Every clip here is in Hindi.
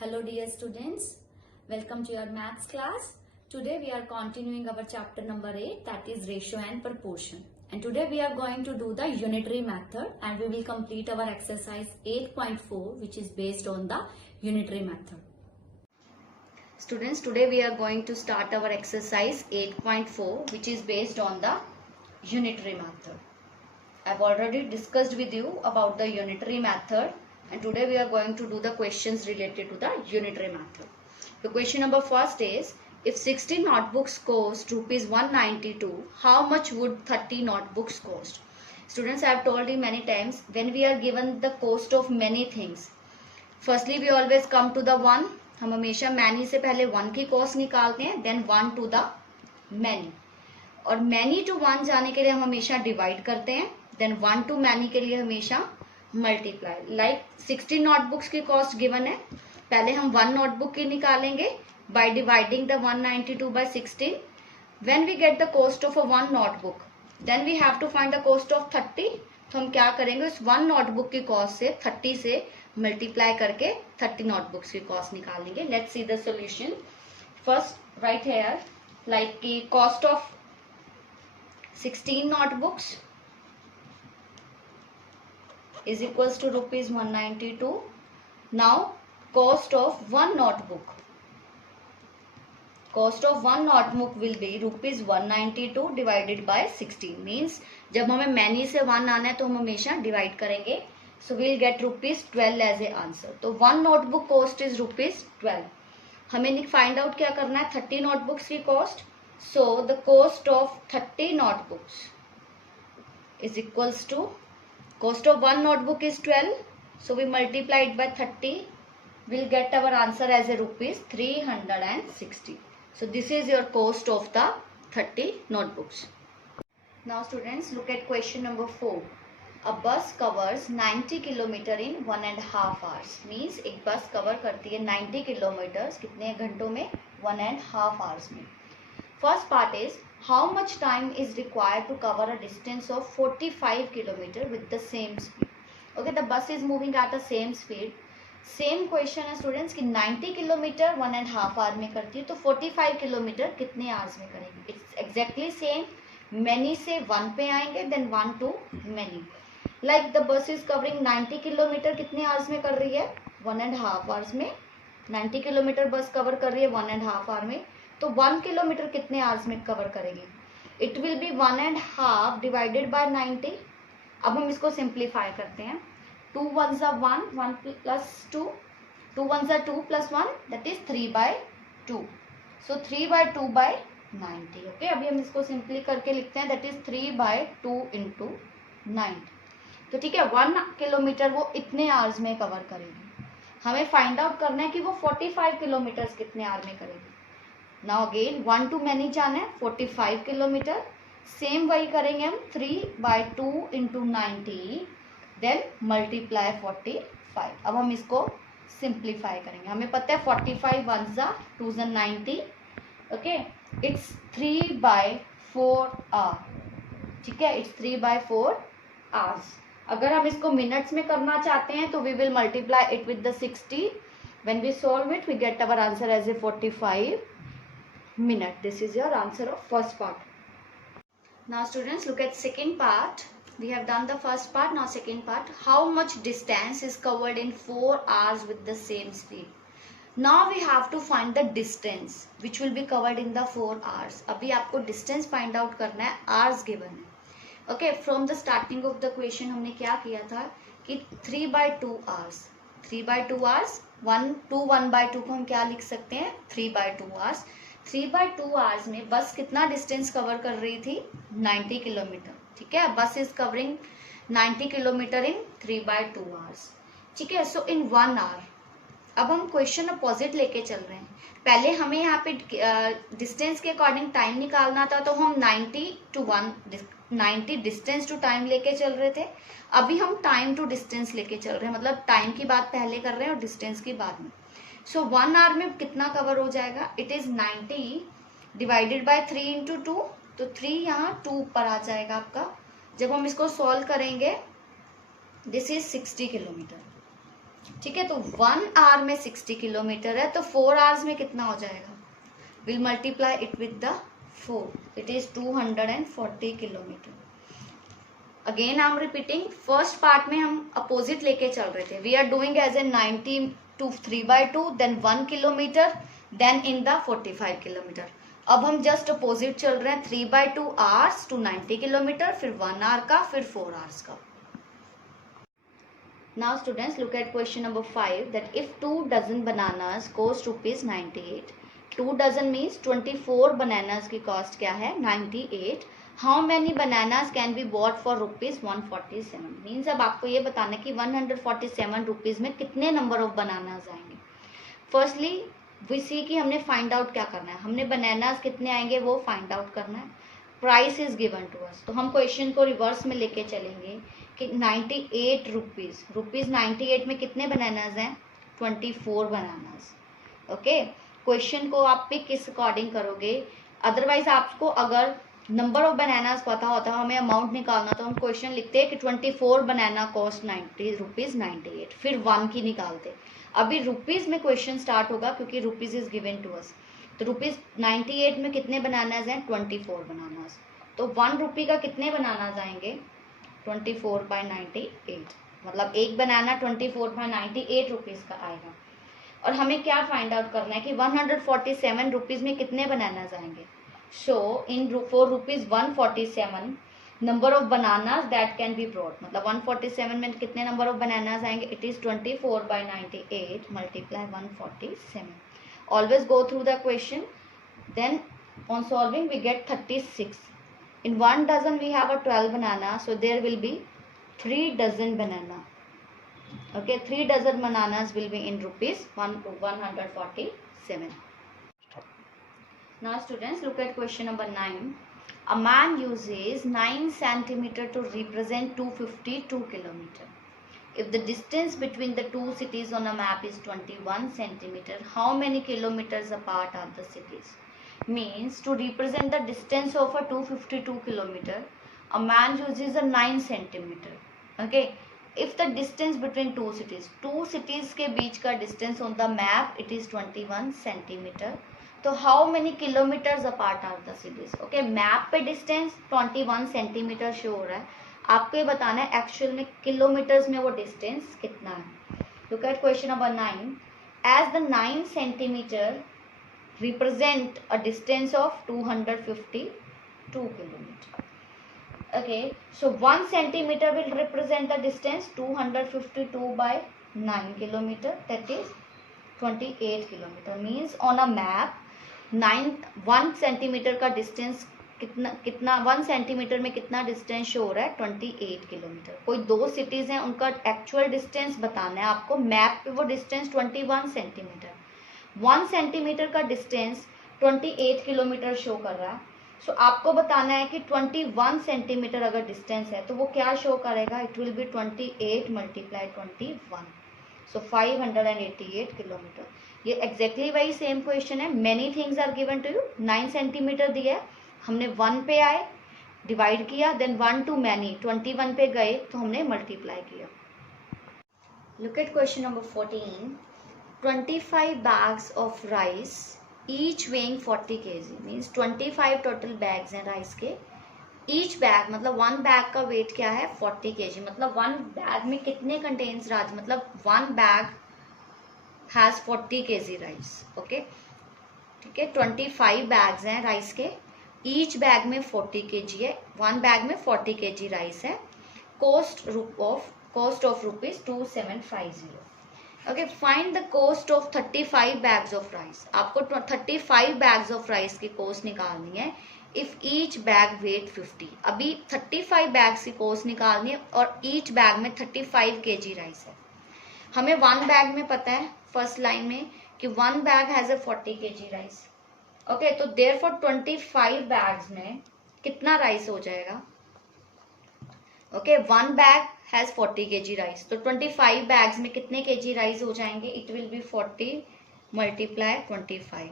Hello dear students, welcome to your maths class. Today we are continuing our chapter number 8, that is ratio and proportion. And today we are going to do the unitary method and we will complete our exercise 8.4 which is based on the unitary method. Students, today we are going to start our exercise 8.4 which is based on the unitary method. I have already discussed with you about the unitary method. And today we are going to do the questions related to the unitary method. The question number first is, if 60 notebooks cost rupees 192, how much would 30 notebooks cost? Students, I have told you many times, when we are given the cost of many things, firstly we always come to the one. हम हमेशा many से पहले one की cost निकालते हैं, then one to the many. और many to one जाने के लिए हम हमेशा divide करते हैं, then one to many के लिए हमेशा मल्टीप्लाई. लाइक 60 नोटबुक्स की कॉस्ट गिवन है, पहले हम वन नोटबुक की निकालेंगे by dividing the 192 by 16. When we get the cost of a one notebook then we have to find the cost of 30. तो हम क्या करेंगे, उस वन नोटबुक की कॉस्ट से 30 से मल्टीप्लाई करके 30 नोटबुक्स की कॉस्ट निकालेंगे. Let's see the solution. First write here like की cost of 16 notebooks is equals to rupees 192. Now cost of one notebook. Cost of one notebook will be rupees 192 divided by 16. Means जब हमें many से one आना है तो हम हमेशा divide करेंगे. So we will get rupees 12 as a answer. तो one notebook cost is rupees 12. हमें find out क्या करना है, 30 notebooks की cost. So the cost of 30 notebooks is equals to cost of one notebook is 12, so we multiply it by 30. We'll get our answer as a rupees 360. So this is your cost of the 30 notebooks. Now students, look at question number 4. A bus covers 90 kilometer in 1.5 hours. Means एक बस cover करती है 90 kilometers कितने घंटों में, 1.5 hours में. First part is, how much time is required to cover a distance of 45 kilometer with the same speed? Okay, the bus is moving at the same speed. Same question है students कि 90 kilometer 1.5 hour में करती है, तो 45 kilometer कितने hours में करेगी? It's exactly same. Many से 1 पे आएंगे, then 1 to many. Like the bus is covering 90 kilometer कितने hours में कर रही है? 1.5 hours में. 90 kilometer बस कवर कर रही है 1.5 hour में, तो 1 किलोमीटर कितने आवर्स में कवर करेगी? It will B 1.5 divided by 90. अब हम इसको सिंप्लीफाई करते हैं. 2 1s are 1, 1 plus 2, 2 1s are 2 plus 1, that is 3/2. So 3/2/90. Okay, अभी हम इसको सिंपली करके लिखते हैं, that is 3/2 into 90. तो ठीक है, 1 किलोमीटर वो इतने आवर्स में कवर करेगी. हमें फाइंड आउट करना है कि वो 45 किलोमीटर कितने आवर में करेगी. Now again 1 to many जाना है, 45 किलोमीटर. सेम वही करेंगे हम, 3/2 into 90 देन मल्टीप्लाई 45. अब हम इसको सिंप्लीफाई करेंगे. हमें पता है 45 1s are 2s are 90. Okay, it's 3/4 hour. ठीक है, इट्स 3/4 hours. अगर हम इसको मिनट्स में करना चाहते हैं तो we will multiply it with the 60. When we solve it we get our answer as a 45 minute. This is your answer of first part. Now students, look at second part. We have done the first part. Now second part. How much distance is covered in 4 hours with the same speed? Now we have to find the distance which will be covered in the 4 hours. अभी आपको distance find out करना है, hours given है. Okay, from the starting of the question हमने क्या किया था कि 3/2 hours. 3/2 hours, 1/2 को हम क्या लिख सकते हैं, 3/2 hours. 3/2 आवर्स में बस कितना डिस्टेंस कवर कर रही थी, 90 किलोमीटर. ठीक है, बस is covering 90 kilometre in 3/2 hours. ठीक है, सो इन 1 आवर. अब हम क्वेश्चन अपोजिट लेके चल रहे हैं. पहले हमें यहाँ पे डिस्टेंस के अकॉर्डिंग टाइम निकालना था, तो हम 90 डिस्टेंस टू टाइम लेके चल रहे थे. अभी हम टाइम टू डिस्टेंस लेके चल रहे हैं, मतलब टाइम की बात पहले कर रहे हैं और डिस्टेंस की बाद में. सो 1 आवर में कितना कवर हो जाएगा, it is 90 divided by 3 into 2. तो 3 यहाँ 2 ऊपर आ जाएगा आपका. जब हम इसको सॉल्व करेंगे, दिस इज 60 किलोमीटर. ठीक है, तो 1 आवर में 60 किलोमीटर है, तो 4 आवर्स में कितना हो जाएगा? Will multiply it with the 4, it is 240 kilometre. Again I am repeating, first part में हम अपोजिट लेके चल रहे थे. We are doing as a 90 to 3/2, then 1 kilometre, then in the 45 kilometre. अब हम जस्ट अपोजिट चल रहे हैं, 3/2 आवर्स टू 90 किलोमीटर, फिर 1 आवर का, फिर 4 आवर्स का. Now students, look at question number 5, that if 2 dozen bananas cost rupees 98, 2 dozen means 24 bananas की cost क्या है? 98. How many bananas can be bought for rupees 147? Means अब आपको ये बताना है कि 147 रुपीज में कितने नंबर ऑफ बनानाज आएंगे. फर्स्टली वी सी कि हमने फाइंड आउट क्या करना है, हमने बनानाज कितने आएंगे वो फाइंड आउट करना है. Price is given to us, तो हम क्वेश्चन को रिवर्स में लेके चलेंगे कि 98 रुपीज 98 में कितने बनानाज हैं? 24 बनानाज. ओके, क्वेश्चन को आप पिक किस अकॉर्डिंग करोगे? अदरवाइज आपको अगर नंबर ऑफ बनानाज पता होता है, हमें अमाउंट निकालना, तो हम क्वेश्चन लिखते हैं कि 24 बनाना कॉस्ट रुपीज 98, फिर 1 की निकालते. अभी रुपीज में क्वेश्चन स्टार्ट होगा क्योंकि rupees is given to us. तो रुपीज 98 में कितने बनानाज हैं? 24 बनानाज. तो 1 रुपी का कितने बनानाज आएंगे? 24/98, मतलब एक बनाना 24/98 रुपीज का आएगा. और हमें क्या फाइंड आउट करना है कि 147 रुपीज में कितने बनानाज आएंगे. So in four rupees 147 number of bananas that can be brought, मतलब 147 में कितने नंबर ऑफ बनानाज आएंगे? It is 24/98 multiply 147. Always go through the question, then on solving we get 36. In 1 dozen we have a 12 banana, so there will be 3 dozen banana. Okay, 3 dozen bananas will be in rupees 147. Now students, look at question number 9. A man uses 9 centimeter to represent 252 kilometer. If the distance between the two cities on a map is 21 centimeter, how many kilometers apart are the cities? Means to represent the distance of a 252 kilometer, a man uses a 9 centimeter. Okay, if the distance between two cities के बीच का distance on the map it is 21 centimeter, तो how many kilometers apart are the cities? Okay, map पे distance 21 centimeter शो हो रहा है, आपको ये बताना है एक्चुअल में किलोमीटर्स में वो डिस्टेंस कितना है. Look at question number 9. As the 9 centimetre represent a distance of 252 kilometre. Okay, so 1 centimetre will represent the distance 252 by 9 kilometre, that is 28 kilometre. Means on a map 1 centimetre का डिस्टेंस कितना 1 सेंटीमीटर में कितना डिस्टेंस शो हो रहा है? 28 किलोमीटर. कोई 2 सिटीज हैं, उनका एक्चुअल डिस्टेंस बताना है आपको. मैप पे वो डिस्टेंस 21 सेंटीमीटर, 1 सेंटीमीटर का डिस्टेंस 28 किलोमीटर शो कर रहा है. सो आपको बताना है कि 21 सेंटीमीटर अगर डिस्टेंस है तो वो क्या शो करेगा? It will be 28 multiply 21, so 588 kilometre. ये एग्जैक्टली वही सेम क्वेश्चन है. Many things are given to you. 9 centimetre दिया है, हमने 1 पे आए, डिवाइड किया, देन 1 टू मैनी 21 पे गए तो हमने मल्टीप्लाई किया. Look at question number 14. 25 bags of rice each weighing 40 kg. Means 25 total bags हैं राइस के. ईच बैग मतलब 1 बैग का वेट क्या है? 40 kg. मतलब 1 बैग में कितने कंटेन्स राइस, मतलब 1 bag has 40 kg rice. Okay, ठीक है, 25 बैग्स हैं राइस के, ईच बैग में 40 kg है, 1 बैग में 40 kg राइस है. Cost of rupees 2750. Okay, find the cost of 35 bags of rice. आपको 35 बैग्स ऑफ राइस की कॉस्ट निकालनी है. If each bag weight 50. अभी 35 बैग्स की कॉस्ट निकालनी है और ईच बैग में 35 kg राइस है. हमें 1 बैग में पता है फर्स्ट लाइन में कि 1 bag has a 40 kg rice. Okay, तो देयरफॉर 25 बैग्स में कितना राइस हो जाएगा? Okay, 1 bag has 40 kg rice, तो 25 बैग्स में कितने kg राइस हो जाएंगे? It will B 40 multiply 25.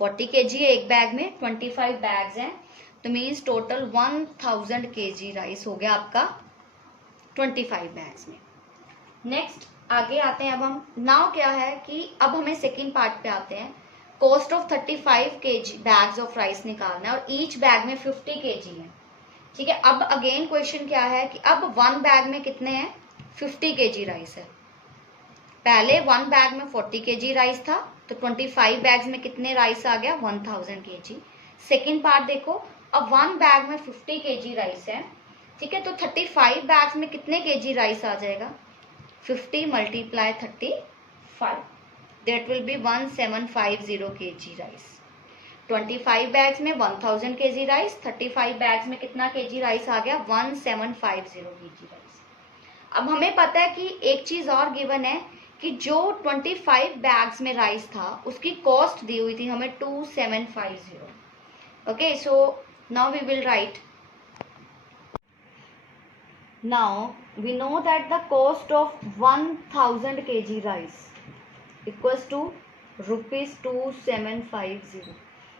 40 kg है एक बैग में, 25 बैग्स हैं, तो मीन्स टोटल 1000 kg राइस हो गया आपका 25 बैग्स में. नेक्स्ट आगे आते हैं। अब हम नाउ क्या है कि अब हमें सेकेंड पार्ट पे आते हैं। Cost of 35 kg bags of rice निकालना है और ईच बैग में 50 kg है। ठीक है, अब अगेन क्वेश्चन क्या है कि अब वन बैग में कितने हैं, 50 kg राइस है। पहले वन बैग में 40 kg राइस था, तो 25 बैग्स में कितने राइस आ गया, 1000 kg। सेकेंड पार्ट देखो, अब वन बैग में 50 kg राइस है। ठीक है, तो 35 बैग्स में कितने kg राइस आ जाएगा, 50 multiply 35, that will be 1750 kg rice. 25 bags में 1000 kg राइस, 35 बैग्स में कितना kg राइस आ गया, 1750 kg राइस। अब हमें पता है कि एक चीज और गिवन है कि जो 25 बैग्स में राइस था उसकी कॉस्ट दी हुई थी हमें 2750। Okay, so now we will right, now we know that the cost of 1000 kg rice equals to ₹2750,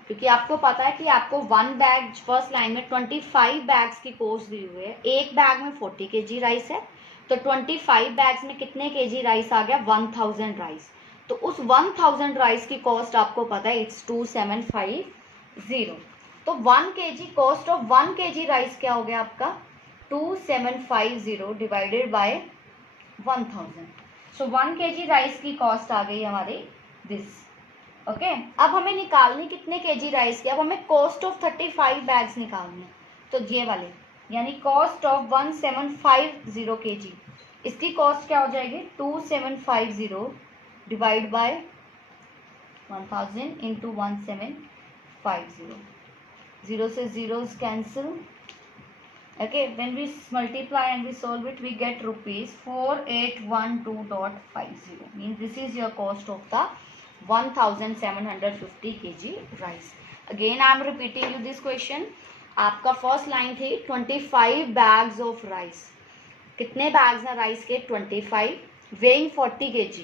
क्योंकि आपको पता है कि आपको वन बैग, फर्स्ट लाइन में 25 बैग्स की कॉस्ट दी हुई है। एक बैग में 40 kg राइस है, तो 25 बैग्स में कितने kg राइस आ गया, 1000 राइस। तो उस 1000 राइस की कॉस्ट आपको पता है, इट्स 2750। तो 1 kg cost of 1 kg rice क्या हो गया आपका, 2750 divided by 1000। So 1 kg rice की कॉस्ट आ गई हमारी दिस। ओके, अब हमें निकालनी कितने kg राइस की, अब हमें कॉस्ट ऑफ 35 बैग्स निकालनी है। तो ये वाले यानी कॉस्ट ऑफ 1750 kg, इसकी कॉस्ट क्या हो जाएगी, 2750 डिवाइड बाय 1000 इंटू 1750, जीरो से zeros cancel. Okay, when we multiply and we solve it, we get ₹4812.50. Means this is your cost of the 1750 kg rice. Again, I am repeating you this question. आपका फर्स्ट लाइन थी 25 bags of rice. कितने बैग्स हैं राइस के, 25, वेइंग 40 kg।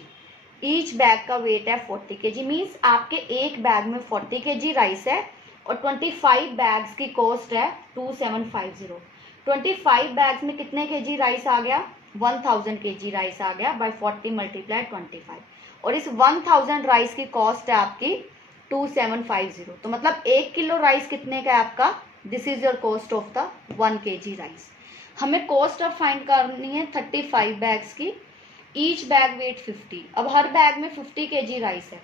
ईच बैग का वेट है 40 kg, मीन्स आपके एक बैग में 40 kg राइस है और 25 बैग्स की कॉस्ट है 2750। 25 बैग्स में कितने kg राइस आ गया, 1000 kg राइस आ गया, बाय 40 मल्टीप्लाई 25, और इस 1000 राइस की कॉस्ट है आपकी 2750। तो मतलब 1 किलो राइस कितने का है आपका, this is your cost of the 1 kg rice. हमें कॉस्ट ऑफ फाइंड करनी है 35 बैग्स की, ईच बैग वेट 50। अब हर बैग में 50 kg राइस है,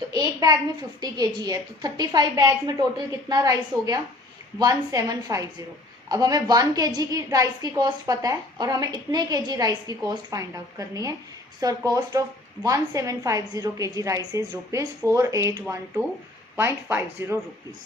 तो एक बैग में 50 kg है, तो 35 बैग्स में टोटल कितना राइस हो गया, 1750। अब हमें 1 kg की राइस की कॉस्ट पता है और हमें इतने kg राइस की कॉस्ट फाइंड आउट करनी है। So cost of 1750 kg rice is ₹4812.50 rupees.